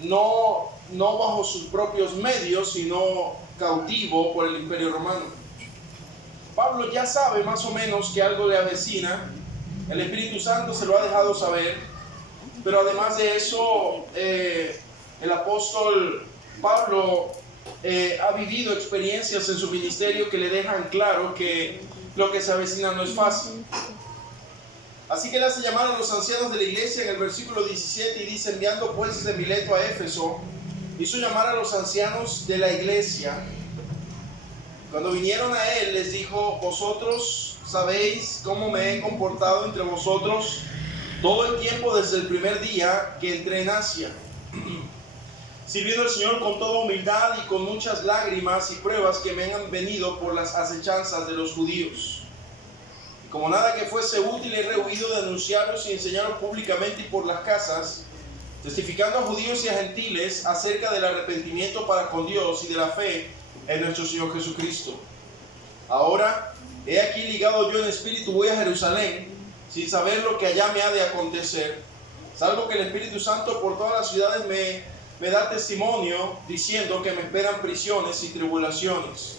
no bajo sus propios medios, sino cautivo por el Imperio Romano. Pablo ya sabe más o menos que algo le avecina, el Espíritu Santo se lo ha dejado saber, pero además de eso, el apóstol Pablo ha vivido experiencias en su ministerio que le dejan claro que lo que se avecina no es fácil. Así que él hace llamar a los ancianos de la iglesia en el versículo 17 y dice: enviando pues desde Mileto a Éfeso, hizo llamar a los ancianos de la iglesia. Cuando vinieron a él, les dijo: vosotros sabéis cómo me he comportado entre vosotros todo el tiempo desde el primer día que entré en Asia, sirviendo al Señor con toda humildad y con muchas lágrimas y pruebas que me han venido por las acechanzas de los judíos. Y como nada que fuese útil, he rehuido de anunciaros y enseñaros públicamente y por las casas, testificando a judíos y a gentiles acerca del arrepentimiento para con Dios y de la fe en nuestro Señor Jesucristo. Ahora, he aquí ligado yo en espíritu, voy a Jerusalén, sin saber lo que allá me ha de acontecer, salvo que el Espíritu Santo por todas las ciudades me da testimonio, diciendo que me esperan prisiones y tribulaciones.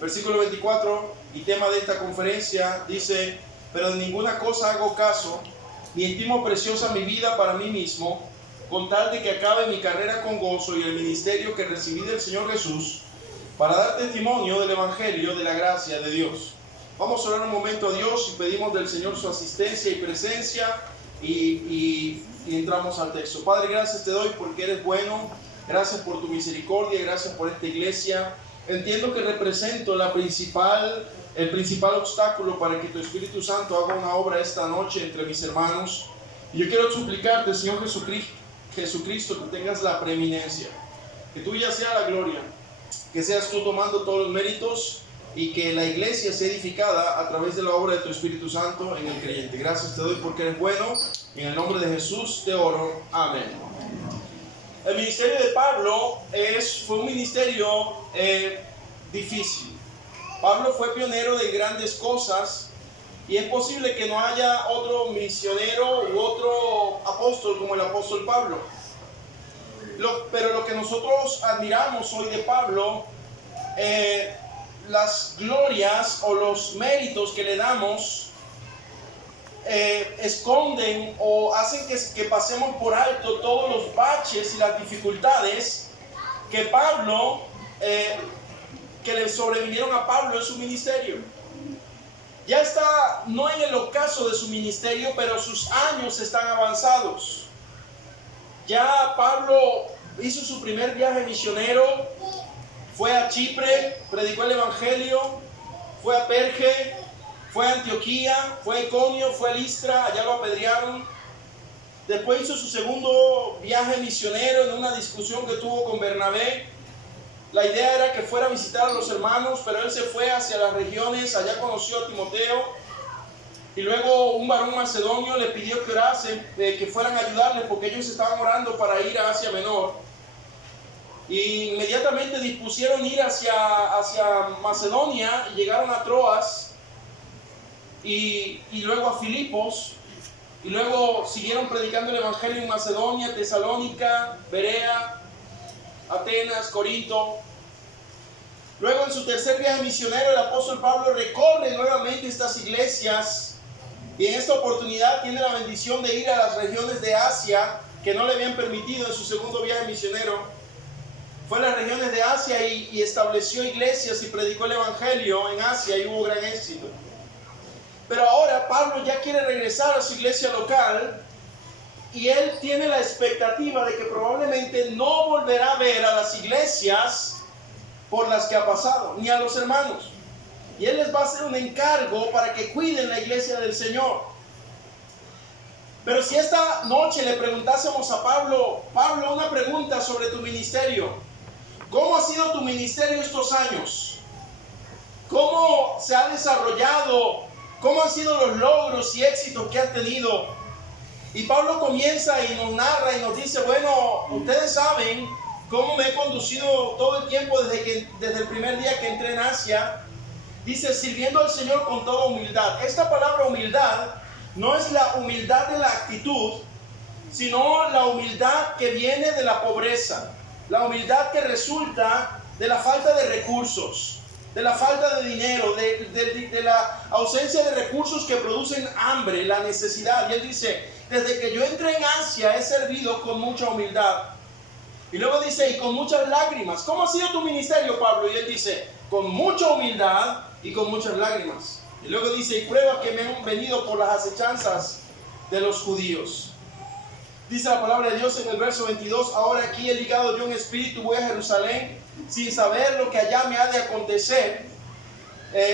Versículo 24, y tema de esta conferencia, dice: pero de ninguna cosa hago caso, ni estimo preciosa mi vida para mí mismo, con tal de que acabe mi carrera con gozo y el ministerio que recibí del Señor Jesús, para dar testimonio del Evangelio de la gracia de Dios. Vamos a orar un momento a Dios y pedimos del Señor su asistencia y presencia y entramos al texto. Padre, gracias te doy porque eres bueno, gracias por tu misericordia, gracias por esta iglesia. Entiendo que represento el principal obstáculo para que tu Espíritu Santo haga una obra esta noche entre mis hermanos. Y yo quiero suplicarte, Señor Jesucristo, que tengas la preeminencia, que tuya sea la gloria, que seas tú tomando todos los méritos y que la iglesia sea edificada a través de la obra de tu Espíritu Santo en el creyente. Gracias te doy porque eres bueno, y en el nombre de Jesús te oro. Amén. El ministerio de Pablo fue un ministerio difícil. Pablo fue pionero de grandes cosas y es posible que no haya otro misionero u otro apóstol como el apóstol Pablo. Pero lo que nosotros admiramos hoy de Pablo, las glorias o los méritos que le damos, esconden o hacen que pasemos por alto todos los baches y las dificultades que le sobrevinieron a Pablo en su ministerio. Ya está no en el ocaso de su ministerio, pero sus años están avanzados. Ya Pablo hizo su primer viaje misionero, fue a Chipre, predicó el Evangelio, fue a Perge, fue a Antioquía, fue a Iconio, fue a Listra, allá lo apedrearon. Después hizo su segundo viaje misionero en una discusión que tuvo con Bernabé. La idea era que fuera a visitar a los hermanos, pero él se fue hacia las regiones, allá conoció a Timoteo. Y luego un varón macedonio le pidió que orasen, que fueran a ayudarle, porque ellos estaban orando para ir a Asia Menor. Y inmediatamente dispusieron ir hacia Macedonia y llegaron a Troas y luego a Filipos. Y luego siguieron predicando el Evangelio en Macedonia, Tesalónica, Berea, Atenas, Corinto. Luego en su tercer viaje misionero el apóstol Pablo recorre nuevamente estas iglesias y en esta oportunidad tiene la bendición de ir a las regiones de Asia que no le habían permitido en su segundo viaje misionero. Fue a las regiones de Asia y estableció iglesias y predicó el Evangelio en Asia y hubo gran éxito. Pero ahora Pablo ya quiere regresar a su iglesia local y él tiene la expectativa de que probablemente no volverá a ver a las iglesias por las que ha pasado, ni a los hermanos. Y él les va a hacer un encargo para que cuiden la iglesia del Señor. Pero si esta noche le preguntásemos a Pablo, una pregunta sobre tu ministerio. ¿Cómo ha sido tu ministerio estos años? ¿Cómo se ha desarrollado? ¿Cómo han sido los logros y éxitos que has tenido? Y Pablo comienza y nos narra y nos dice: bueno, ustedes saben cómo me he conducido todo el tiempo desde el primer día que entré en Asia. Dice: sirviendo al Señor con toda humildad. Esta palabra humildad no es la humildad de la actitud, sino la humildad que viene de la pobreza, la humildad que resulta de la falta de recursos, de la falta de dinero, de la ausencia de recursos que producen hambre, la necesidad. Y él dice, desde que yo entré en Asia he servido con mucha humildad. Y luego dice, y con muchas lágrimas. ¿Cómo ha sido tu ministerio, Pablo? Y él dice, con mucha humildad y con muchas lágrimas. Y luego dice, y pruebas que me han venido por las acechanzas de los judíos. Dice la palabra de Dios en el verso 22, ahora aquí he ligado yo en espíritu, voy a Jerusalén, sin saber lo que allá me ha de acontecer,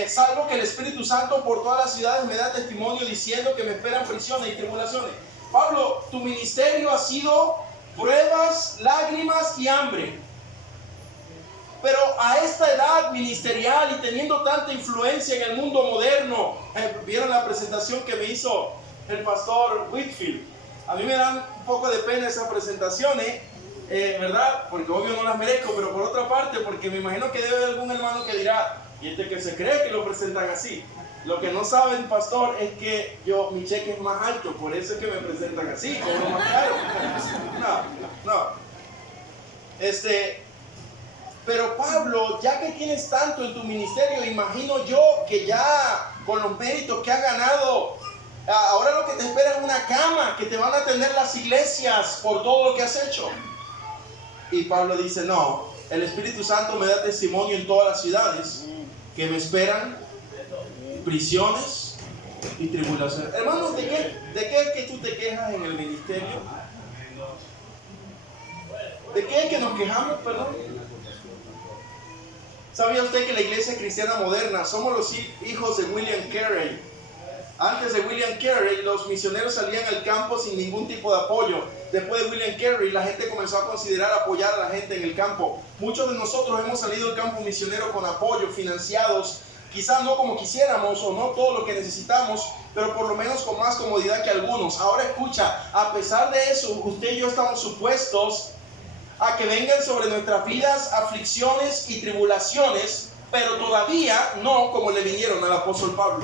salvo que el Espíritu Santo por todas las ciudades me da testimonio diciendo que me esperan prisiones y tribulaciones. Pablo, tu ministerio ha sido pruebas, lágrimas y hambre. Pero a esta edad ministerial y teniendo tanta influencia en el mundo moderno, vieron la presentación que me hizo el pastor Whitfield. A mí me dan un poco de pena esas presentaciones, ¿verdad? Porque obvio no las merezco, pero por otra parte, porque me imagino que debe haber algún hermano que dirá, y este que se cree que lo presentan así. Lo que no saben, pastor, es que mi cheque es más alto, por eso es que me presentan así, cobro más caro. No. Pero Pablo, ya que tienes tanto en tu ministerio, imagino yo que ya con los méritos que has ganado, ahora lo que te espera es una cama, que te van a atender las iglesias por todo lo que has hecho. Y Pablo dice, no, el Espíritu Santo me da testimonio en todas las ciudades que me esperan prisiones y tribulaciones. Hermanos, ¿de qué es que tú te quejas en el ministerio? ¿De qué es que nos quejamos, perdón? ¿Sabía usted que la iglesia cristiana moderna somos los hijos de William Carey? Antes de William Carey, los misioneros salían al campo sin ningún tipo de apoyo. Después de William Carey, la gente comenzó a considerar apoyar a la gente en el campo. Muchos de nosotros hemos salido al campo misionero con apoyo, financiados, quizás no como quisiéramos o no todo lo que necesitamos, pero por lo menos con más comodidad que algunos. Ahora escucha, a pesar de eso, usted y yo estamos supuestos a que vengan sobre nuestras vidas aflicciones y tribulaciones, pero todavía no como le vinieron al apóstol Pablo.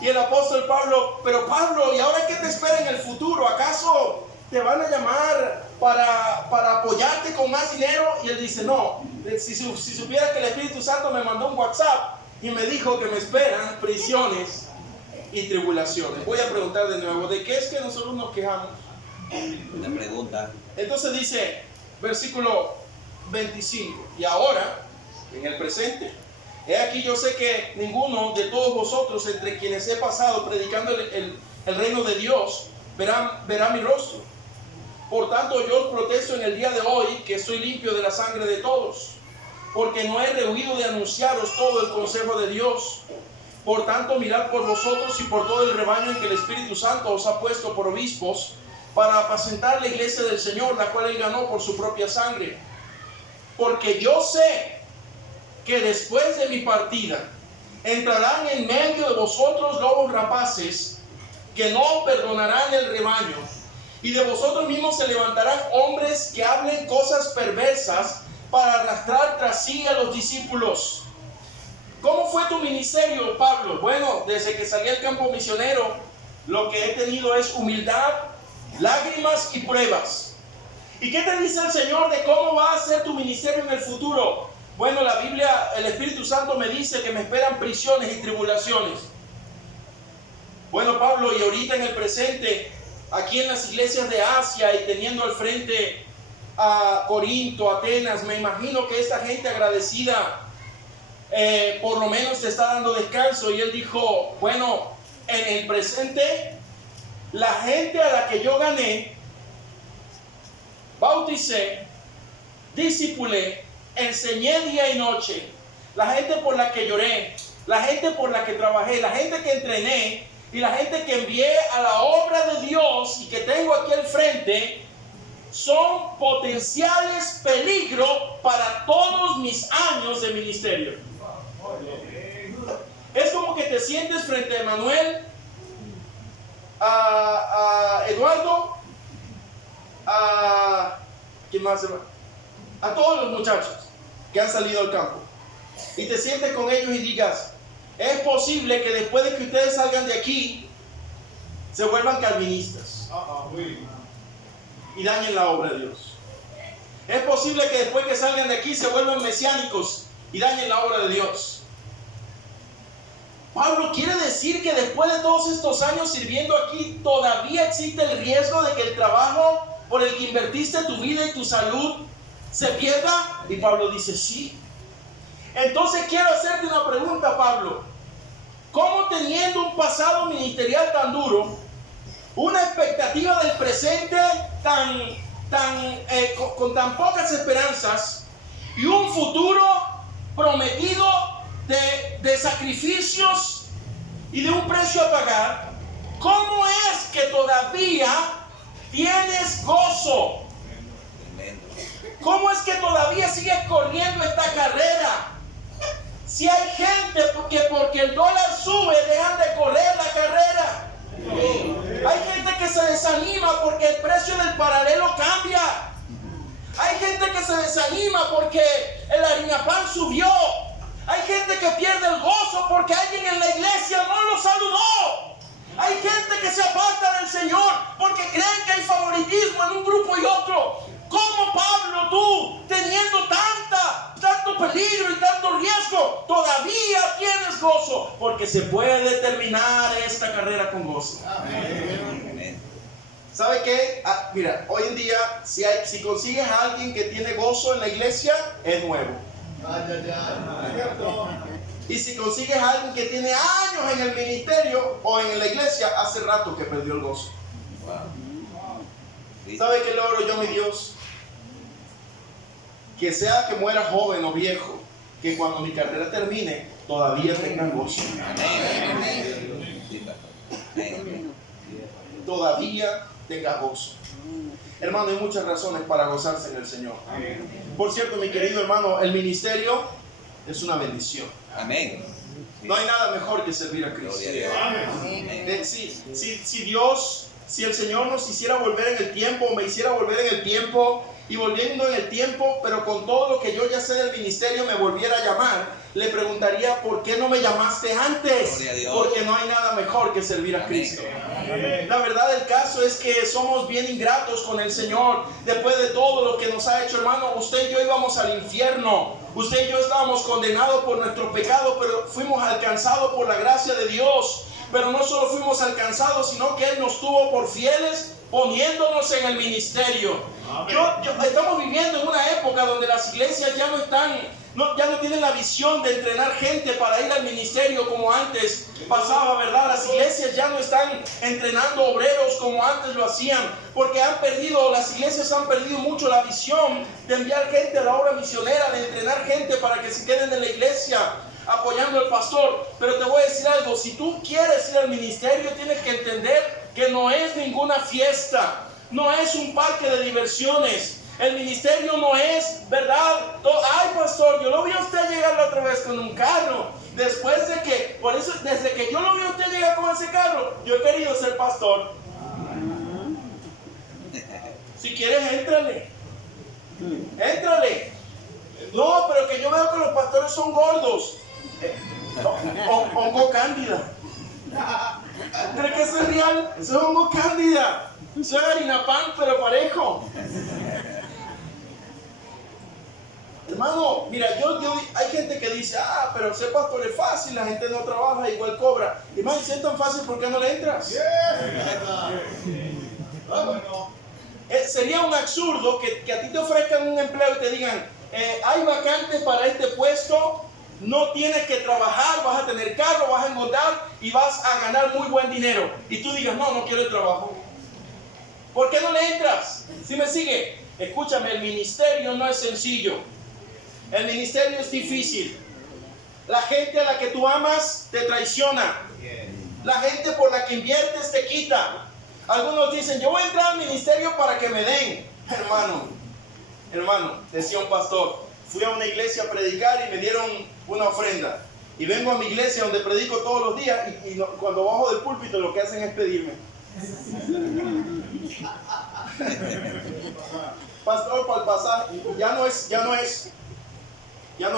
Y el apóstol Pablo, pero Pablo, ¿y ahora qué te espera en el futuro? ¿Acaso te van a llamar para apoyarte con más dinero? Y él dice, no, si supiera que el Espíritu Santo me mandó un WhatsApp y me dijo que me esperan prisiones y tribulaciones. Voy a preguntar de nuevo, ¿de qué es que nosotros nos quejamos? Una pregunta. Entonces dice, versículo 25, y ahora, en el presente, he aquí yo sé que ninguno de todos vosotros entre quienes he pasado predicando el reino de Dios verá mi rostro. Por tanto yo os protesto en el día de hoy que estoy limpio de la sangre de todos, porque no he rehuido de anunciaros todo el consejo de Dios. Por tanto mirad por vosotros y por todo el rebaño en que el Espíritu Santo os ha puesto por obispos, para apacentar la iglesia del Señor, la cual él ganó por su propia sangre. Porque yo sé que después de mi partida entrarán en medio de vosotros lobos rapaces que no perdonarán el rebaño, y de vosotros mismos se levantarán hombres que hablen cosas perversas para arrastrar tras sí a los discípulos. ¿Cómo fue tu ministerio, Pablo? Bueno, desde que salí al campo misionero, lo que he tenido es humildad, lágrimas y pruebas. ¿Y qué te dice el Señor de cómo va a ser tu ministerio en el futuro? Bueno, la Biblia, el Espíritu Santo me dice que me esperan prisiones y tribulaciones. Bueno, Pablo, y ahorita en el presente, aquí en las iglesias de Asia y teniendo al frente a Corinto, Atenas, me imagino que esta gente agradecida por lo menos te está dando descanso. Y él dijo, bueno, en el presente, la gente a la que yo gané, bauticé, discipulé, enseñé día y noche, la gente por la que lloré, la gente por la que trabajé, la gente que entrené y la gente que envié a la obra de Dios y que tengo aquí al frente, son potenciales peligros para todos mis años de ministerio. Es como que te sientes frente a Manuel, a Eduardo, ¿quién más? A todos los muchachos que han salido al campo, y te sientes con ellos y digas, es posible que después de que ustedes salgan de aquí, se vuelvan calvinistas y dañen la obra de Dios. Es posible que después que salgan de aquí se vuelvan mesiánicos y dañen la obra de Dios. Pablo quiere decir que después de todos estos años sirviendo aquí, todavía existe el riesgo de que el trabajo por el que invertiste tu vida y tu salud se pierda. Y Pablo dice sí. Entonces quiero hacerte una pregunta, Pablo. ¿Cómo teniendo un pasado ministerial tan duro, una expectativa del presente con tan pocas esperanzas y un futuro prometido de sacrificios y de un precio a pagar, cómo es que todavía tienes gozo? ¿Cómo es que todavía sigues corriendo esta carrera? Si hay gente que porque el dólar sube dejan de correr la carrera. Hay gente que se desanima porque el precio del paralelo cambia. Hay gente que se desanima porque el harina pan subió. Hay gente que pierde el gozo porque alguien en la iglesia no lo saludó. Hay gente que se aparta del Señor porque creen que hay favoritismo en un grupo y otro. ¿Cómo, Pablo, tú, teniendo tanto peligro y tanto riesgo, todavía tienes gozo? Porque se puede terminar esta carrera con gozo. Amén. ¿Sabe qué? Mira, hoy en día, si consigues a alguien que tiene gozo en la iglesia, es nuevo. Y si consigues a alguien que tiene años en el ministerio o en la iglesia, hace rato que perdió el gozo. ¿Sabe qué logro yo, mi Dios? Que sea que muera joven o viejo, que cuando mi carrera termine, todavía tengan gozo. Todavía tenga gozo. Hermano, hay muchas razones para gozarse en el Señor. Por cierto, mi querido hermano, el ministerio es una bendición. Amén. No hay nada mejor que servir a Cristo. Si el Señor nos hiciera volver en el tiempo, o me hiciera volver en el tiempo, y volviendo en el tiempo, pero con todo lo que yo ya sé del ministerio, me volviera a llamar, le preguntaría: ¿por qué no me llamaste antes? Porque no hay nada mejor que servir a Cristo. La verdad del caso es que somos bien ingratos con el Señor. Después de todo lo que nos ha hecho, hermano, usted y yo íbamos al infierno. Usted y yo estábamos condenados por nuestro pecado, pero fuimos alcanzados por la gracia de Dios. Pero no solo fuimos alcanzados, sino que Él nos tuvo por fieles, poniéndonos en el ministerio. Estamos viviendo en una época donde las iglesias ya no tienen la visión de entrenar gente para ir al ministerio como antes pasaba, ¿verdad? Las iglesias ya no están entrenando obreros como antes lo hacían, porque las iglesias han perdido mucho la visión de enviar gente a la obra misionera, de entrenar gente para que se queden en la iglesia apoyando al pastor. Pero te voy a decir algo: si tú quieres ir al ministerio, tienes que entender que no es ninguna fiesta, no es un parque de diversiones. El ministerio no es, ¿verdad? Ay, pastor, yo lo vi a usted llegar la otra vez con un carro. Desde que yo lo vi a usted llegar con ese carro, yo he querido ser pastor. Si quieres, éntrale. No, pero que yo veo que los pastores son gordos. Hongo cándida. ¿Crees que eso es real? Eso es hongo cándida. Eso es harina pan, pero parejo. Hermano, mira, hay gente que dice: pero ser pastor es fácil, la gente no trabaja, igual cobra. Hermano, si es tan fácil, ¿por qué no le entras? Sería un absurdo que a ti te ofrezcan un empleo y te digan: hay vacantes para este puesto, no tienes que trabajar, vas a tener carro, vas a engordar y vas a ganar muy buen dinero. Y tú digas: no quiero el trabajo. ¿Por qué no le entras? ¿Sí me sigue? Escúchame, el ministerio no es sencillo. El ministerio es difícil. La gente a la que tú amas te traiciona. La gente por la que inviertes te quita. Algunos dicen: yo voy a entrar al ministerio para que me den. Hermano, decía un pastor: fui a una iglesia a predicar y me dieron una ofrenda. Y vengo a mi iglesia donde predico todos los días y cuando bajo del púlpito lo que hacen es pedirme. Pastor, para el pasaje, ya no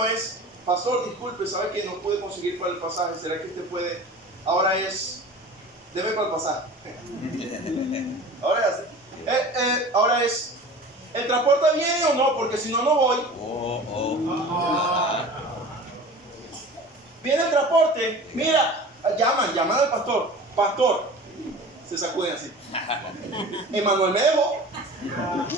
es, pastor, disculpe, sabe que no pude conseguir para el pasaje, ¿será que usted puede? Ahora es, Debe para pasar. Ahora es, ¿el transporte viene o no? Porque si no, no voy. Viene el transporte, mira, llaman al pastor. Pastor, se sacuden así. Emanuel me dejó.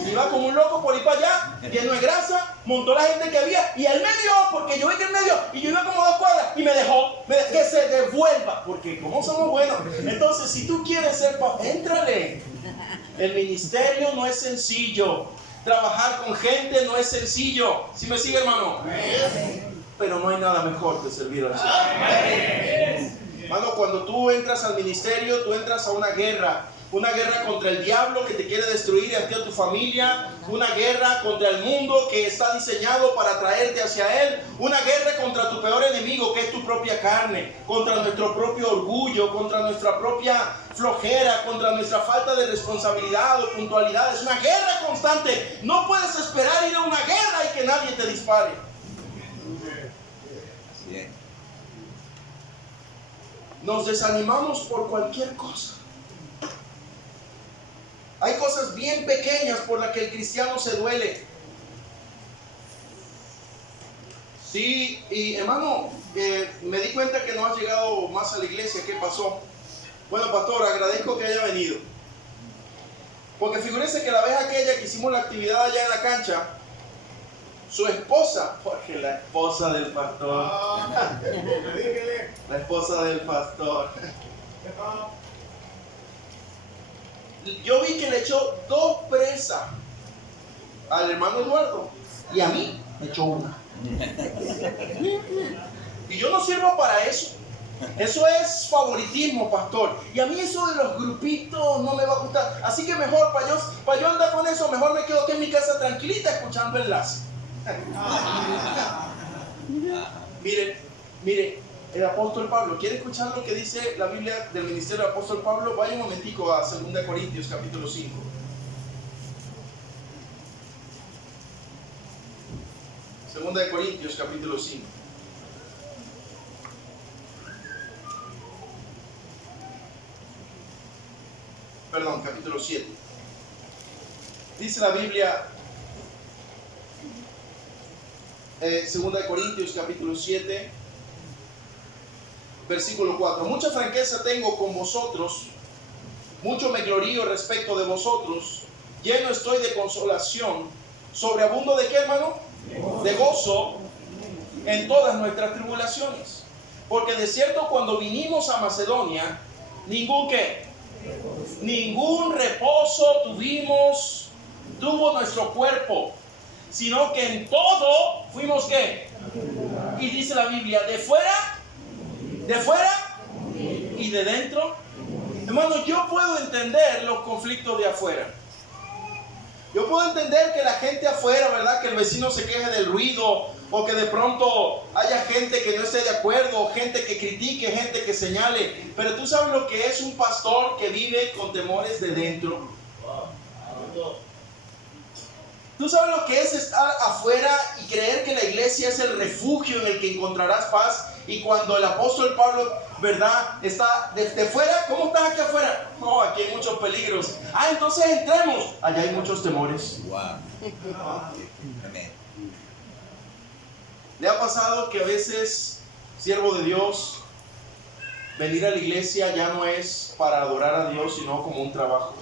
Iba como un loco por ir para allá, lleno de grasa, montó la gente que había y él me dio, porque yo vi que él me dio y yo iba como 2 cuadras y me dejó que se devuelva, porque como somos buenos. Entonces, si tú quieres ser éntrale. El ministerio no es sencillo, trabajar con gente no es sencillo. ¿Sí me sigue, hermano? Pero no hay nada mejor que servir al Señor. Hermano, cuando tú entras al ministerio, tú entras a una guerra contra el diablo que te quiere destruir y a ti, a tu familia, una guerra contra el mundo que está diseñado para traerte hacia él, una guerra contra tu peor enemigo, que es tu propia carne, contra nuestro propio orgullo, contra nuestra propia flojera, contra nuestra falta de responsabilidad o puntualidad. Es una guerra constante. No puedes esperar ir a una guerra y que nadie te dispare. Nos desanimamos por cualquier cosa. Hay cosas bien pequeñas por las que el cristiano se duele. Sí, y hermano, me di cuenta que no has llegado más a la iglesia. ¿Qué pasó? Bueno, pastor, agradezco que haya venido. Porque figúrese que la vez aquella que hicimos la actividad allá en la cancha, su esposa, porque la esposa del pastor, la esposa del pastor, yo vi que le echó 2 presas al hermano Eduardo y a mí me echó 1. Y yo no sirvo para eso. Eso es favoritismo, pastor. Y a mí eso de los grupitos no me va a gustar. Así que mejor, para yo andar con eso, mejor me quedo aquí en mi casa tranquilita escuchando enlace. Mire, el apóstol Pablo, ¿quiere escuchar lo que dice la Biblia del ministerio del apóstol Pablo? Vaya un momentico a 2 Corintios capítulo 5. 2 Corintios capítulo 5. Perdón, capítulo 7. Dice la Biblia, 2 Corintios capítulo 7, versículo 4. Mucha franqueza tengo con vosotros, mucho me glorío respecto de vosotros, lleno estoy de consolación, sobreabundo de qué, hermano? De gozo en todas nuestras tribulaciones. Porque de cierto cuando vinimos a Macedonia, ningún reposo tuvo nuestro cuerpo, sino que en todo fuimos ¿qué? Y dice la Biblia, de fuera y de dentro. Hermano, yo puedo entender los conflictos de afuera. Yo puedo entender que la gente afuera, ¿verdad? Que el vecino se queje del ruido, o que de pronto haya gente que no esté de acuerdo, gente que critique, gente que señale. Pero tú sabes lo que es un pastor que vive con temores de dentro. Tú sabes lo que es estar afuera y creer que la iglesia es el refugio en el que encontrarás paz. Y cuando el apóstol Pablo, ¿verdad? Está desde fuera, ¿cómo estás aquí afuera? No, aquí hay muchos peligros. Entonces entremos. Allá hay muchos temores. Wow. Amén. ¿Le ha pasado que a veces, siervo de Dios, venir a la iglesia ya no es para adorar a Dios, sino como un trabajo?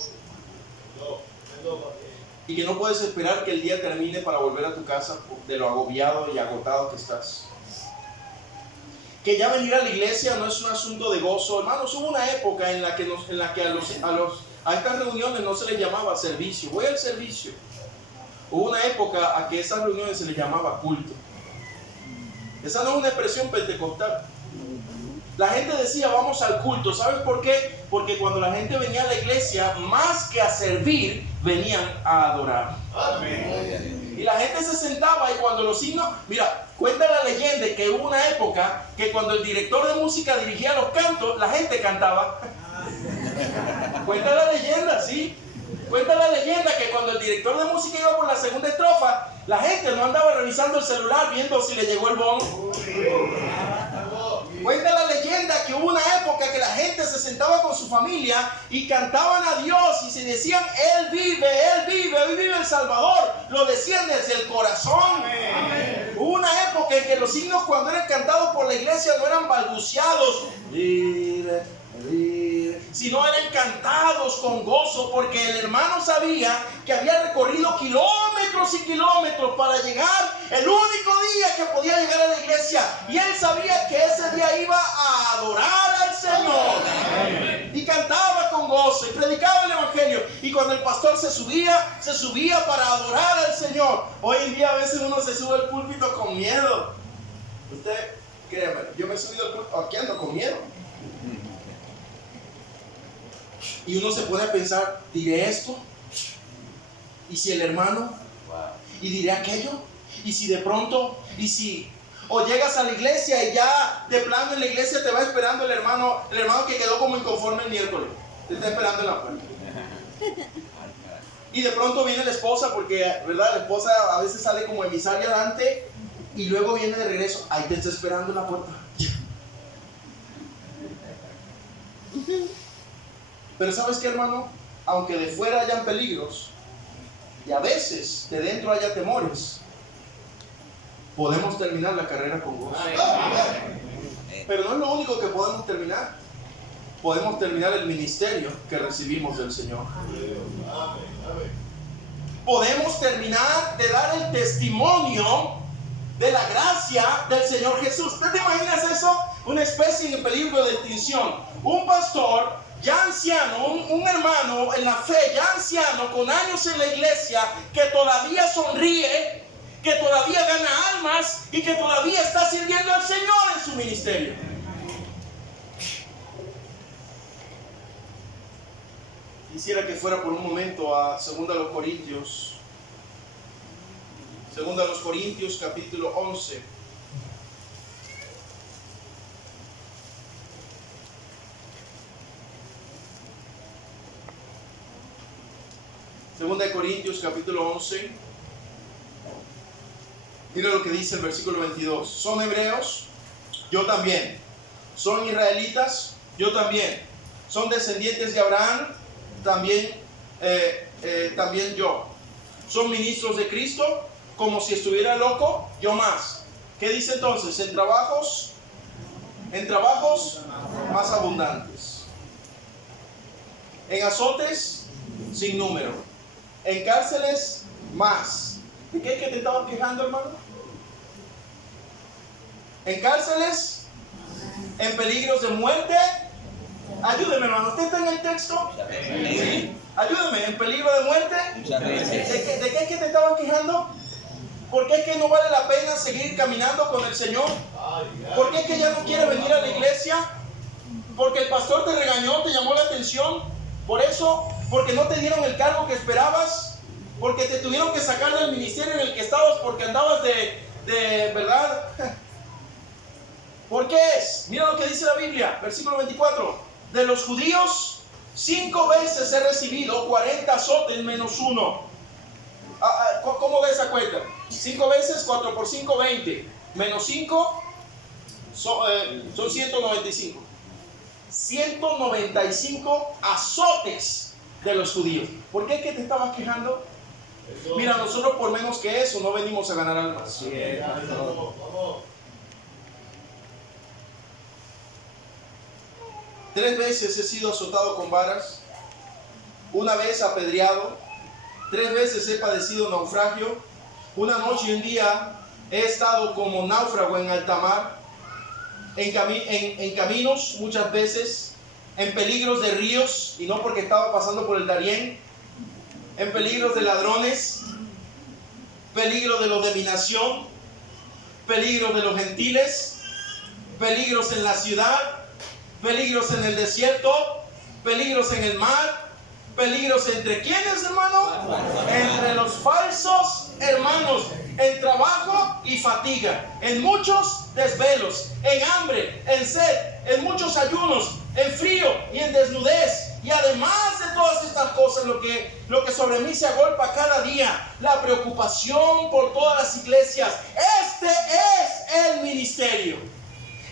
Y que no puedes esperar que el día termine para volver a tu casa de lo agobiado y agotado que estás. Que ya venir a la iglesia no es un asunto de gozo. Hermanos, hubo una época en la que a estas reuniones no se les llamaba servicio. Voy al servicio. Hubo una época a que esas reuniones se les llamaba culto. Esa no es una expresión pentecostal. La gente decía vamos al culto. ¿Sabes por qué? Porque cuando la gente venía a la iglesia, más que a servir, venían a adorar. Amén. Y la gente se sentaba y cuando los signos... Mira, cuenta la leyenda que hubo una época que cuando el director de música dirigía los cantos, la gente cantaba. Cuenta la leyenda, ¿sí? Cuenta la leyenda que cuando el director de música iba por la segunda estrofa, la gente no andaba revisando el celular viendo si le llegó el bono. Cuenta la leyenda que que hubo una época que la gente se sentaba con su familia y cantaban a Dios y se decían, Él vive, hoy vive el Salvador. Lo decían desde el corazón. Amén. Hubo una época en que los himnos, cuando eran cantados por la iglesia, no eran balbuceados, sino eran cantados con gozo, porque el hermano sabía que había recorrido kilómetros y kilómetros para llegar el único día que podía llegar a la iglesia, y él sabía que ese día iba a adorar al Señor. Y cantaba con gozo y predicaba el evangelio, y cuando el pastor se subía para adorar al Señor. Hoy en día a veces uno se sube al púlpito con miedo. Usted, créeme, yo me he subido al púlpito, aquí ando con miedo. Y uno se pone a pensar, ¿diré esto? ¿Y si el hermano? ¿Y diré aquello? ¿Y si de pronto? ¿Y si? O llegas a la iglesia y ya de plano en la iglesia te va esperando el hermano que quedó como inconforme el miércoles. Te está esperando en la puerta. Y de pronto viene la esposa, porque, ¿verdad? La esposa a veces sale como emisaria adelante y luego viene de regreso. Ahí te está esperando en la puerta. Pero ¿sabes qué, hermano? Aunque de fuera hayan peligros y a veces de dentro haya temores, podemos terminar la carrera con gozo. Pero no es lo único que podemos terminar. Podemos terminar el ministerio que recibimos del Señor. Podemos terminar de dar el testimonio de la gracia del Señor Jesús. ¿Tú te imaginas eso? Una especie en peligro de extinción. Un pastor ya anciano, un hermano en la fe, ya anciano, con años en la iglesia, que todavía sonríe, que todavía gana almas y que todavía está sirviendo al Señor en su ministerio. Quisiera que fuera por un momento a 2 Corintios capítulo 11. Segunda de Corintios capítulo 11. Mira lo que dice el versículo 22. ¿Son hebreos? Yo también. ¿Son israelitas? Yo también. ¿Son descendientes de Abraham? También yo. ¿Son ministros de Cristo? Como si estuviera loco, yo más. ¿Qué dice entonces? En trabajos más abundantes. En azotes sin número. En cárceles más. ¿De qué es que te estabas quejando, hermano? En cárceles, en peligros de muerte. Ayúdeme, hermano. ¿Usted está en el texto? Sí. Ayúdeme. ¿En peligro de muerte? ¿De qué es que te estabas quejando? ¿Por qué es que no vale la pena seguir caminando con el Señor? ¿Por qué es que ya no quiere venir a la iglesia? ¿Porque el pastor te regañó, te llamó la atención? ¿Por eso? ¿Porque no te dieron el cargo que esperabas? ¿Porque te tuvieron que sacar del ministerio en el que estabas porque andabas de verdad? ¿Por qué es? Mira lo que dice la Biblia, versículo 24. De los judíos, 5 veces he recibido 40 azotes menos uno. ¿Cómo da esa cuenta? 5 veces, 4 por 5, 20. Menos 5, son 195. 195 azotes de los judíos. ¿Por qué es que te estabas quejando? Mira, nosotros por menos que eso no venimos a ganar almas. Sí. 3 veces he sido azotado con varas, 1 vez apedreado, 3 veces he padecido naufragio, 1 noche y un día he estado como náufrago en alta mar, en caminos muchas veces, en peligros de ríos, y no porque estaba pasando por el Darién, en peligros de ladrones, peligro de los de mi nación, peligros de los gentiles, peligros en la ciudad, peligros en el desierto, peligros en el mar, peligros entre ¿quiénes, hermano? Entre los falsos hermanos, en trabajo y fatiga, en muchos desvelos, en hambre, en sed, en muchos ayunos, en frío y en desnudez. Y además de todas estas cosas, lo que sobre mí se agolpa cada día, la preocupación por todas las iglesias. Este es el ministerio.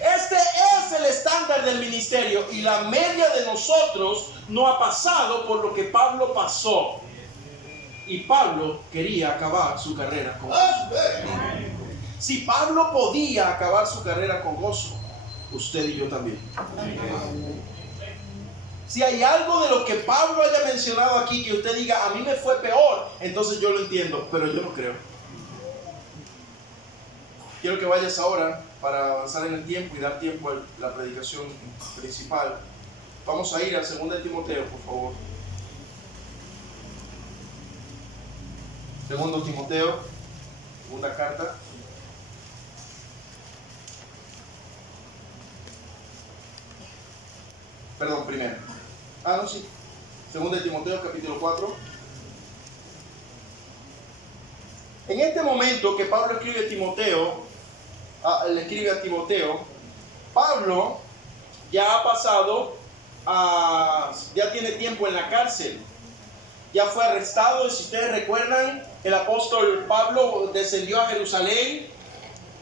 Este es es el estándar del ministerio y la media de nosotros no ha pasado por lo que Pablo pasó. Y Pablo quería acabar su carrera con gozo. Si Pablo podía acabar su carrera con gozo, usted y yo también. Si hay algo de lo que Pablo haya mencionado aquí que usted diga, a mí me fue peor, entonces yo lo entiendo, pero yo no creo. Quiero que vayas ahora para avanzar en el tiempo y dar tiempo a la predicación principal. Vamos a ir a 2 de Timoteo, por favor. 2 Timoteo, segunda carta. Perdón, primero. No, sí. 2 de Timoteo, capítulo 4. En este momento que Pablo escribe le escribe a Timoteo, Pablo ya ha pasado, ya tiene tiempo en la cárcel. Ya fue arrestado, y si ustedes recuerdan, el apóstol Pablo descendió a Jerusalén.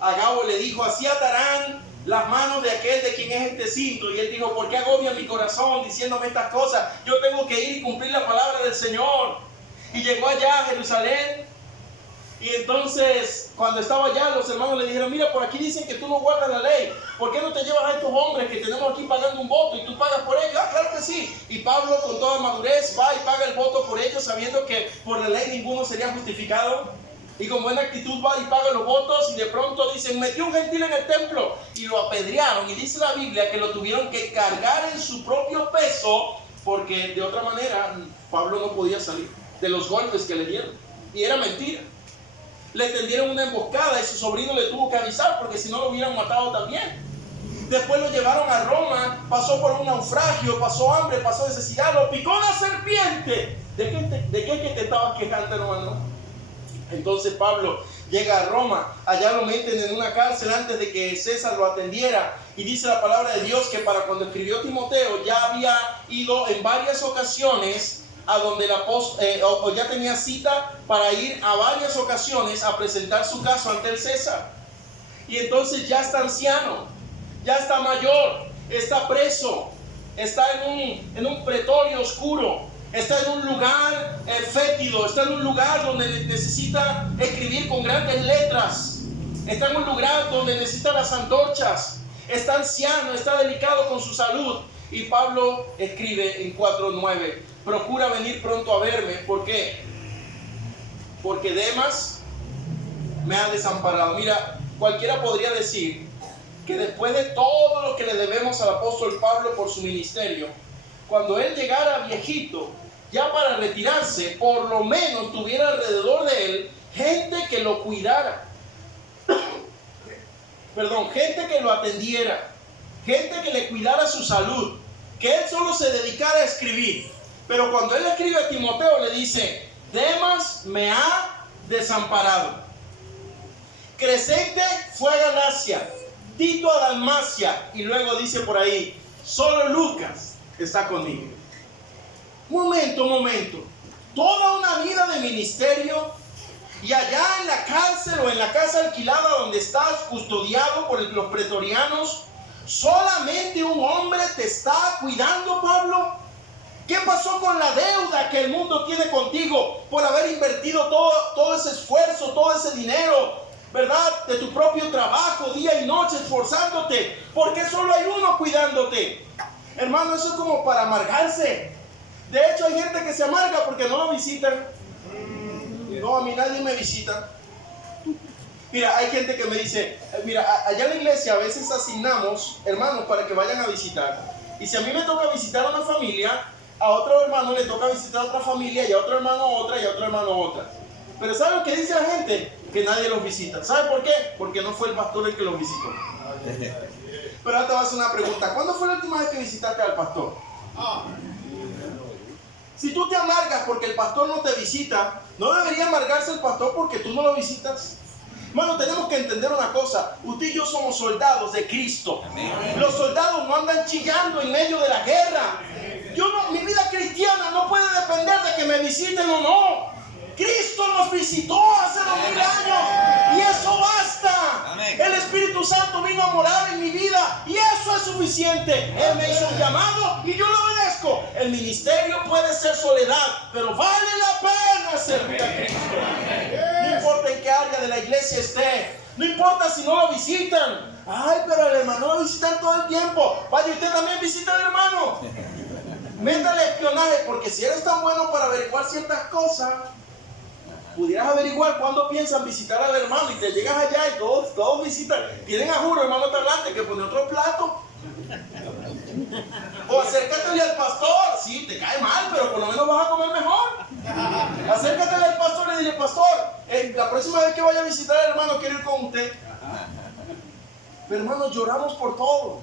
Agabo le dijo, así atarán las manos de aquel de quien es este cinto. Y él dijo, ¿por qué agobia mi corazón diciéndome estas cosas? Yo tengo que ir y cumplir la palabra del Señor. Y llegó allá a Jerusalén. Y entonces, cuando estaba allá, los hermanos le dijeron, mira, por aquí dicen que tú no guardas la ley. ¿Por qué no te llevas a estos hombres que tenemos aquí pagando un voto y tú pagas por ellos? Claro que sí. Y Pablo, con toda madurez, va y paga el voto por ellos, sabiendo que por la ley ninguno sería justificado. Y con buena actitud va y paga los votos, y de pronto dicen, metió un gentil en el templo y lo apedrearon. Y dice la Biblia que lo tuvieron que cargar en su propio peso, porque de otra manera Pablo no podía salir de los golpes que le dieron. Y era mentira. Le tendieron una emboscada y su sobrino le tuvo que avisar, porque si no lo hubieran matado también. Después lo llevaron a Roma, pasó por un naufragio, pasó hambre, pasó necesidad, lo picó la serpiente. ¿De qué es que te estabas quejando, hermano? Entonces Pablo llega a Roma, allá lo meten en una cárcel antes de que César lo atendiera. Y dice la palabra de Dios que para cuando escribió Timoteo ya había ido en varias ocasiones a donde el apóstol, o ya tenía cita para ir a varias ocasiones a presentar su caso ante el César. Y entonces ya está anciano, ya está mayor, está preso, está en un pretorio oscuro, está en un lugar fétido, está en un lugar donde necesita escribir con grandes letras, está en un lugar donde necesita las antorchas, está anciano, está delicado con su salud. Y Pablo escribe en 4:9, procura venir pronto a verme. ¿Por qué? Porque Demas me ha desamparado. Mira, cualquiera podría decir que después de todo lo que le debemos al apóstol Pablo por su ministerio, cuando él llegara viejito, ya para retirarse, por lo menos tuviera alrededor de él gente que lo cuidara. Gente que lo atendiera, gente que le cuidara su salud, que él solo se dedicara a escribir. Pero cuando él escribe a Timoteo le dice, Demas me ha desamparado, Crescente fue a Galacia, Tito a Dalmacia, y luego dice por ahí, solo Lucas está conmigo. Momento, toda una vida de ministerio, y allá en la cárcel o en la casa alquilada donde estás custodiado por los pretorianos, solamente un hombre te está cuidando, Pablo. ¿Qué pasó con la deuda que el mundo tiene contigo por haber invertido todo ese esfuerzo, todo ese dinero, ¿verdad? De tu propio trabajo, día y noche, esforzándote. ¿Por qué solo hay uno cuidándote? Hermano, eso es como para amargarse. De hecho, hay gente que se amarga porque no lo visitan. No, a mí nadie me visita. Mira, hay gente que me dice, mira, allá en la iglesia a veces asignamos hermanos para que vayan a visitar. Y si a mí me toca visitar a una familia, a otro hermano le toca visitar a otra familia, y a otro hermano otra, y a otro hermano otra. Pero ¿sabe lo que dice la gente? Que nadie los visita. ¿Sabe por qué? Porque no fue el pastor el que los visitó. Pero ahora te vas a hacer una pregunta. ¿Cuándo fue la última vez que visitaste al pastor? Si tú te amargas porque el pastor no te visita, ¿no debería amargarse el pastor porque tú no lo visitas? Hermano, tenemos que entender una cosa. Usted y yo somos soldados de Cristo. Los soldados no andan chillando en medio de la guerra. Mi vida cristiana no puede depender de que me visiten o no. Cristo nos visitó hace 2000 años y eso basta. El Espíritu Espíritu Santo vino a morar en mi vida y eso es suficiente. Él me hizo un llamado y yo lo obedezco. El ministerio puede ser soledad, pero vale la pena servir a Cristo. No importa en qué área de la iglesia esté, no importa si no lo visitan. Ay, pero el hermano lo visitan todo el tiempo. Vaya, usted también visita al hermano. Métale espionaje, porque si eres tan bueno para averiguar ciertas cosas, pudieras averiguar cuándo piensan visitar al hermano y te llegas allá y todos visitan. Tienen a juro, hermano Tarlante, que pone otro plato. O acércatele al pastor. Sí, te cae mal, pero por lo menos vas a comer mejor. Acércatele al pastor y dile: pastor, la próxima vez que vaya a visitar al hermano quiero ir con usted. Pero hermanos, lloramos por todo.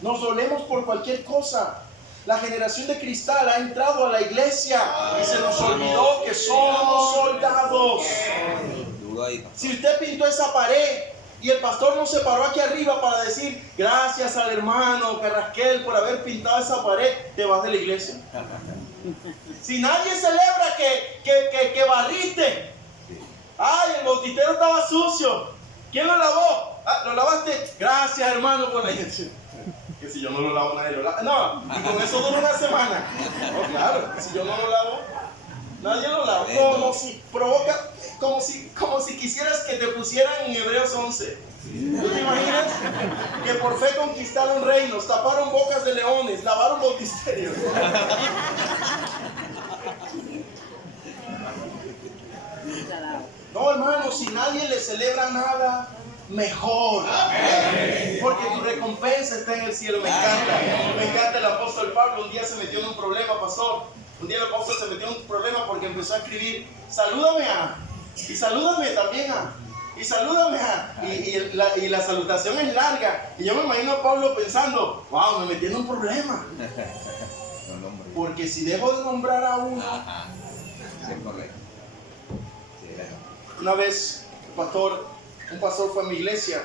Nos dolemos por cualquier cosa. La generación de cristal ha entrado a la iglesia y se nos olvidó que somos soldados. Si usted pintó esa pared y el pastor no se paró aquí arriba para decir gracias al hermano Carrasquel por haber pintado esa pared, te vas de la iglesia. Si nadie celebra que barriste, ay, el bautistero estaba sucio, ¿quién lo lavó? Ah, ¿lo lavaste? Gracias, hermano, por la iglesia. Que si yo no lo lavo, nadie lo lava. No, y con eso dura una semana. No, claro, si yo no lo lavo, nadie lo lava. Como si provoca, como si quisieras que te pusieran en Hebreos 11. ¿Tú te imaginas? Que por fe conquistaron reinos, taparon bocas de leones, lavaron bautisterios. No, hermano, si nadie le celebra nada, mejor. Porque tu recompensa está en el cielo. Me encanta el apóstol Pablo. Un día se metió en un problema, pastor. Un día el apóstol se metió en un problema porque empezó a escribir: salúdame a, y salúdame también a, y salúdame a, y la salutación es larga. Y yo me imagino a Pablo pensando: wow, me metí en un problema. Porque si dejo de nombrar a uno. Una vez un pastor fue a mi iglesia,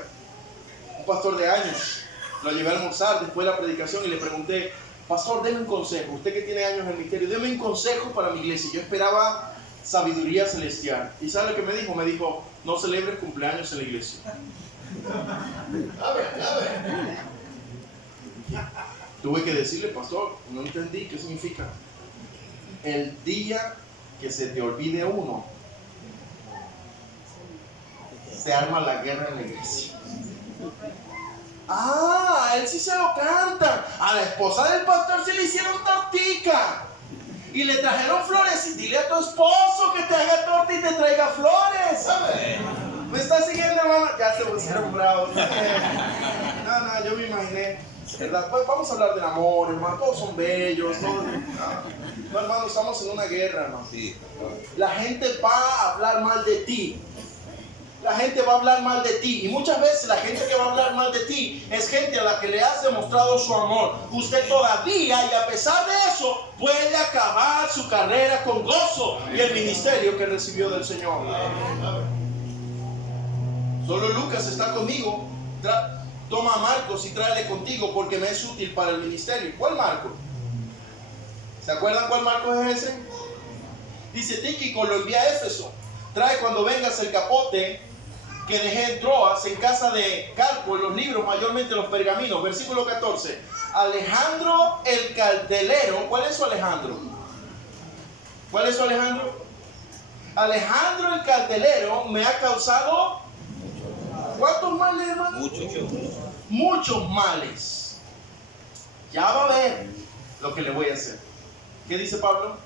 un pastor de años. Lo llevé a almorzar después de la predicación y le pregunté: pastor, deme un consejo, usted que tiene años en el ministerio, deme un consejo para mi iglesia. Yo esperaba sabiduría celestial. ¿Y sabe lo que me dijo? Me dijo: no celebres cumpleaños en la iglesia. Tuve que decirle: pastor, no entendí qué significa. El día que se te olvide uno, se arma la guerra en la iglesia. Ah, él sí se lo canta. A la esposa del pastor se le hicieron tortica y le trajeron flores. Y dile a tu esposo que te haga torta y te traiga flores. ¿Me estás siguiendo, hermano? Ya se pusieron bravos. No, yo me imaginé, ¿verdad? Pues vamos a hablar del amor, hermano. Todos son bellos, todos. No, hermano, estamos en una guerra, hermano. La gente va a hablar mal de ti. La gente va a hablar mal de ti. Y muchas veces la gente que va a hablar mal de ti es gente a la que le has demostrado su amor. Usted todavía, y a pesar de eso, puede acabar su carrera con gozo y el ministerio que recibió del Señor. Solo Lucas está conmigo. Toma a Marcos y tráele contigo porque me es útil para el ministerio. ¿Cuál Marcos? ¿Se acuerdan cuál Marcos es ese? Dice: Tíquico lo envía a Éfeso. Trae cuando vengas el capote que dejé en Troas, en casa de Carpo, en los libros, mayormente los pergaminos. Versículo 14. Alejandro el cartelero. ¿Cuál es su Alejandro? ¿Cuál es su Alejandro? Alejandro el cartelero me ha causado ¿cuántos males, hermano? Muchos males. Ya va a ver lo que le voy a hacer. ¿Qué dice Pablo?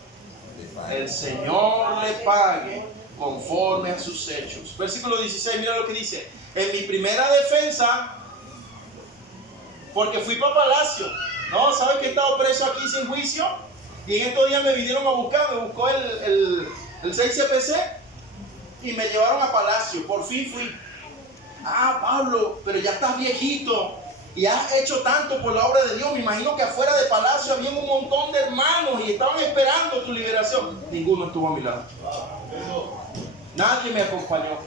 El Señor le pague conforme a sus hechos. Versículo 16, mira lo que dice: en mi primera defensa, porque fui para palacio. No, ¿sabes que he estado preso aquí sin juicio? Y en estos días me vinieron a buscar, me buscó el 6CPC y me llevaron a palacio. Por fin fui. Ah, Pablo, pero ya estás viejito y has hecho tanto por la obra de Dios. Me imagino que afuera de palacio había un montón de hermanos y estaban esperando tu liberación. Ninguno estuvo a mi lado. Nadie me acompañó.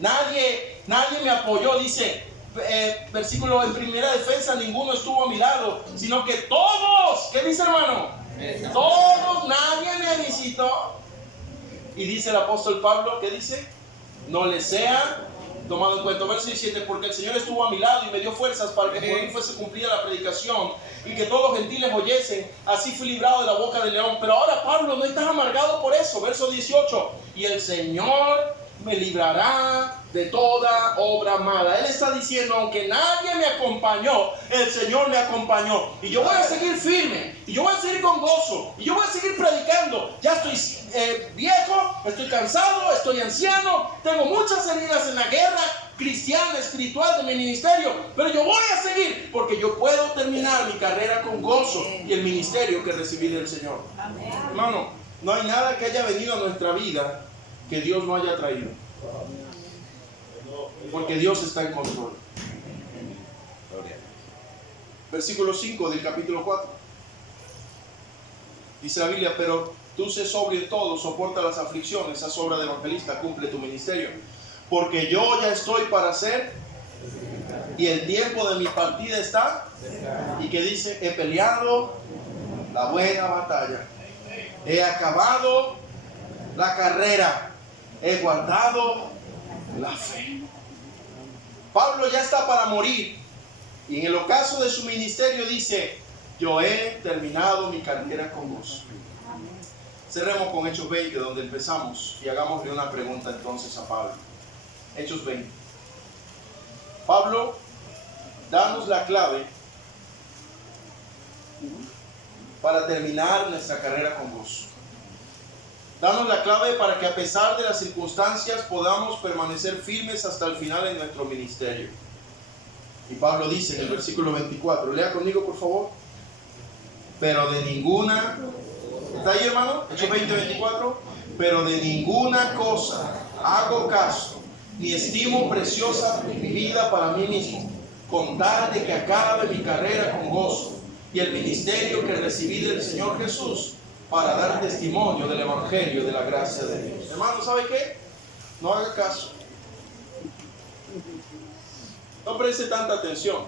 Nadie me apoyó. Dice, versículo en primera defensa: ninguno estuvo a mi lado, sino que todos, ¿qué dice, hermano? Todos, nadie me visitó. Y dice el apóstol Pablo, ¿qué dice? No le sea tomado en cuenta. Verso 17, porque el Señor estuvo a mi lado y me dio fuerzas para que por mí fuese cumplida la predicación y que todos los gentiles oyesen. Así fui librado de la boca del león. Pero ahora, Pablo, no estás amargado por eso. Verso 18, y el Señor me librará de toda obra mala. Él está diciendo, aunque nadie me acompañó, el Señor me acompañó. Y yo voy a seguir firme, y yo voy a seguir con gozo, y yo voy a seguir predicando. Ya estoy viejo, estoy cansado, estoy anciano, tengo muchas heridas en la guerra cristiana, espiritual de mi ministerio, pero yo voy a seguir, porque yo puedo terminar mi carrera con gozo y el ministerio que recibí del Señor. Amén. Hermano, no hay nada que haya venido a nuestra vida que Dios no haya traído, porque Dios está en control. Versículo 5 del capítulo 4. Dice la Biblia, pero tú sé sobrio en todo, soporta las aflicciones, haz obra de evangelista, cumple tu ministerio, porque yo ya estoy para hacer y el tiempo de mi partida está. Y que dice, he peleado la buena batalla, he acabado la carrera, he guardado la fe. Pablo ya está para morir, y en el ocaso de su ministerio dice, yo he terminado mi carrera con gozo. Cerremos con Hechos 20, donde empezamos, y hagámosle una pregunta entonces a Pablo. Hechos 20. Pablo, danos la clave para terminar nuestra carrera con gozo. Danos la clave para que a pesar de las circunstancias podamos permanecer firmes hasta el final en nuestro ministerio. Y Pablo dice en el versículo 24, lea conmigo por favor. Pero de ninguna, ¿está ahí hermano? Hechos 20, 24. Pero de ninguna cosa hago caso, ni estimo preciosa mi vida para mí mismo, con tal de que acabe mi carrera con gozo y el ministerio que recibí del Señor Jesús, para dar testimonio del Evangelio de la gracia de Dios. Hermano, ¿sabe qué? No haga caso. No preste tanta atención.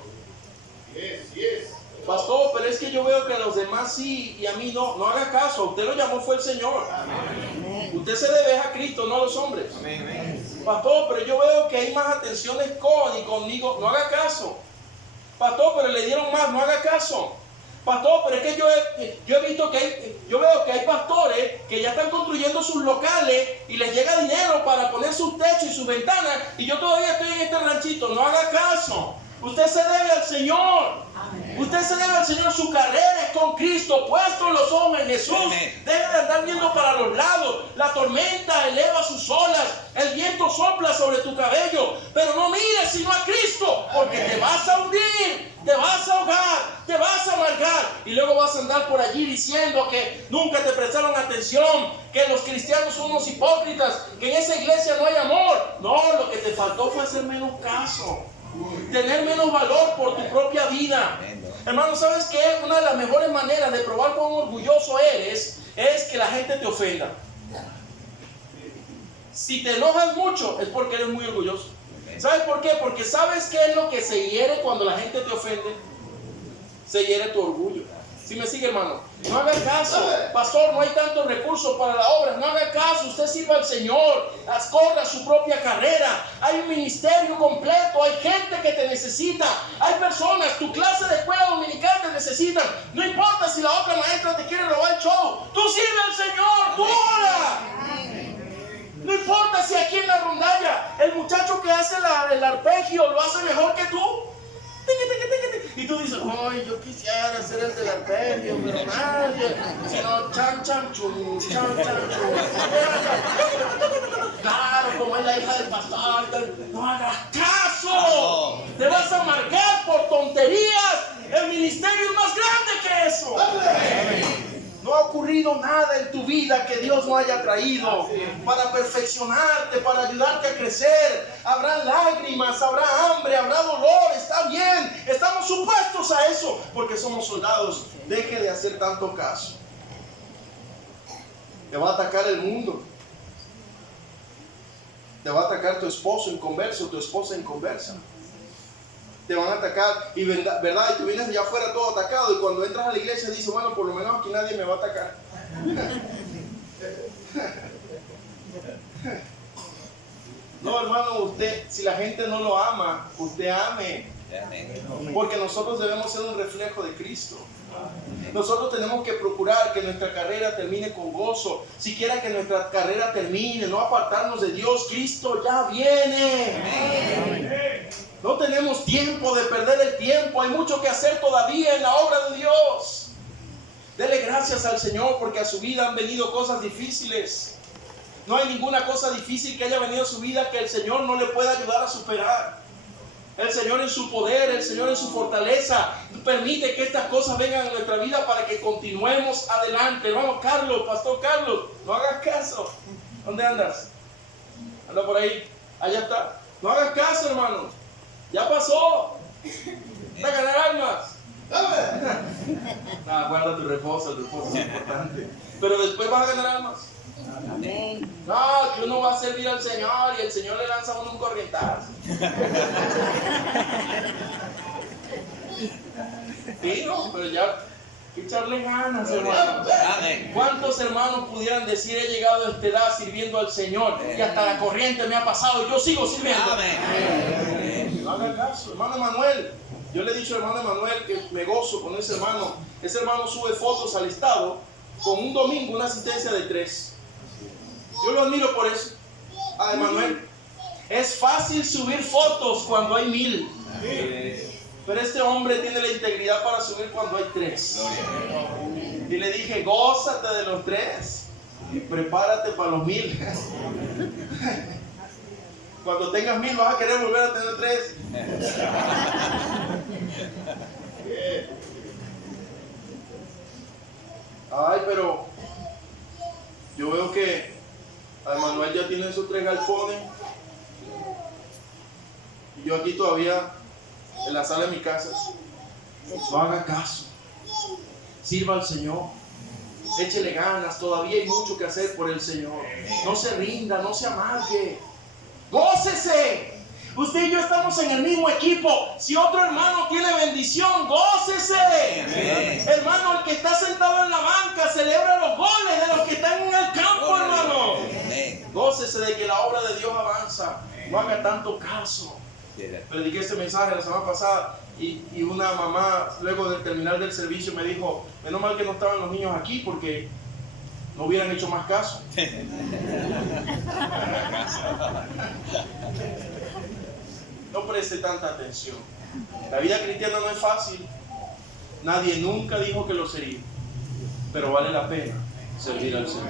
Pastor, pero es que yo veo que a los demás sí y a mí no. No haga caso. Usted lo llamó fue el Señor. Usted se debe a Cristo, no a los hombres. Pastor, pero yo veo que hay más atenciones con y conmigo. No haga caso. Pastor, pero le dieron más. No haga caso. Pastor, pero es que yo he visto que yo veo que hay pastores que ya están construyendo sus locales y les llega dinero para poner sus techos y sus ventanas, y yo todavía estoy en este ranchito. No haga caso. Usted se debe al Señor. Usted se debe al Señor. Su carrera es con Cristo, puestos los ojos en Jesús. Deja de andar viendo para los lados. La tormenta eleva sus olas, el viento sopla sobre tu cabello, pero no mires sino a Cristo, porque te vas a hundir, te vas a ahogar, te vas a amargar, y luego vas a andar por allí diciendo que nunca te prestaron atención, que los cristianos son unos hipócritas, que en esa iglesia no hay amor. No, lo que te faltó fue hacer menos caso, tener menos valor por tu propia vida. Hermano, ¿sabes qué? Una de las mejores maneras de probar cuán orgulloso eres es que la gente te ofenda. Si te enojas mucho es porque eres muy orgulloso. ¿Sabes por qué? Porque ¿sabes qué es lo que se hiere cuando la gente te ofende? Se hiere tu orgullo. ¿Sí me sigue, hermano? No haga caso. Pastor, no hay tantos recursos para la obra. No haga caso. Usted sirva al Señor. Corra su propia carrera. Hay un ministerio completo. Hay gente que te necesita. Hay personas. Tu clase de escuela dominical te necesitan. No importa si la otra maestra te quiere robar el show. Tú sirve al Señor. Tú ora. No importa si aquí en la rondalla el muchacho que hace el arpegio lo hace mejor que tú. Y tú dices, ay, yo quisiera hacer el del arpegio, pero nadie, sino chan chan chum, chan chan chum. Claro, como es la hija del pastor, no hagas caso. Te vas a amargar por tonterías. El ministerio es más grande que eso. No ha ocurrido nada en tu vida que Dios no haya traído para perfeccionarte, para ayudarte a crecer. Habrá lágrimas, habrá hambre, habrá dolor. Está bien, estamos supuestos a eso porque somos soldados. Deje de hacer tanto caso. Te va a atacar el mundo. Te va a atacar tu esposo inconverso, tu esposa inconversa. Te van a atacar y verdad, y tú vienes allá afuera todo atacado, y cuando entras a la iglesia dices, bueno, por lo menos aquí nadie me va a atacar. No, hermano, usted, si la gente no lo ama, usted ame. Porque nosotros debemos ser un reflejo de Cristo. Nosotros tenemos que procurar que nuestra carrera termine con gozo. Siquiera que nuestra carrera termine, no apartarnos de Dios. Cristo ya viene. No tenemos tiempo de perder el tiempo. Hay mucho que hacer todavía en la obra de Dios. Dele gracias al Señor porque a su vida han venido cosas difíciles. No hay ninguna cosa difícil que haya venido a su vida que el Señor no le pueda ayudar a superar. El Señor en su poder, el Señor en su fortaleza, permite que estas cosas vengan a nuestra vida para que continuemos adelante. Hermano Carlos, Pastor Carlos, no hagas caso. ¿Dónde andas? Anda por ahí. Allá está. No hagas caso, hermano. Ya pasó. Está a ganar almas. No, guarda tu reposo, el reposo es importante. Pero después vas a ganar almas. No, que uno va a servir al Señor y el Señor le lanza a uno un corrientazo. Sí, no, pero ya hay que echarle ganas, hermano. ¿Cuántos hermanos pudieran decir: he llegado a esta edad sirviendo al Señor y hasta la corriente me ha pasado y yo sigo sirviendo? No haga caso, hermano Emanuel. Yo le he dicho al hermano Emanuel que me gozo con ese hermano. Ese hermano sube fotos al estado con un domingo una asistencia de 3. Yo lo admiro por eso. A Emanuel. Es fácil subir fotos cuando hay 1000. Pero este hombre tiene la integridad para subir cuando hay 3. Y le dije: gózate de los 3 y prepárate para los 1000. Cuando tengas 1000 vas a querer volver a tener 3. Ay, pero yo veo que a Emanuel ya tiene esos 3 galpones y yo aquí todavía en la sala de mi casa. No haga caso, sirva al Señor, échele ganas, todavía hay mucho que hacer por el Señor. No se rinda, no se amargue, gócese. Usted y yo estamos en el mismo equipo. Si otro hermano tiene bendición, gócese. Hermano, el que está sentado en la banca celebra los goles de los que están en el campo, hermano. Gócese de que la obra de Dios avanza. No haga tanto caso. Prediqué este mensaje la semana pasada y una mamá, luego del terminar del servicio, me dijo: menos mal que no estaban los niños aquí porque no hubieran hecho más caso. No preste tanta atención. La vida cristiana no es fácil. Nadie nunca dijo que lo sería. Pero vale la pena servir al Señor.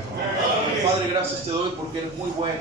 Padre, gracias te doy porque eres muy bueno.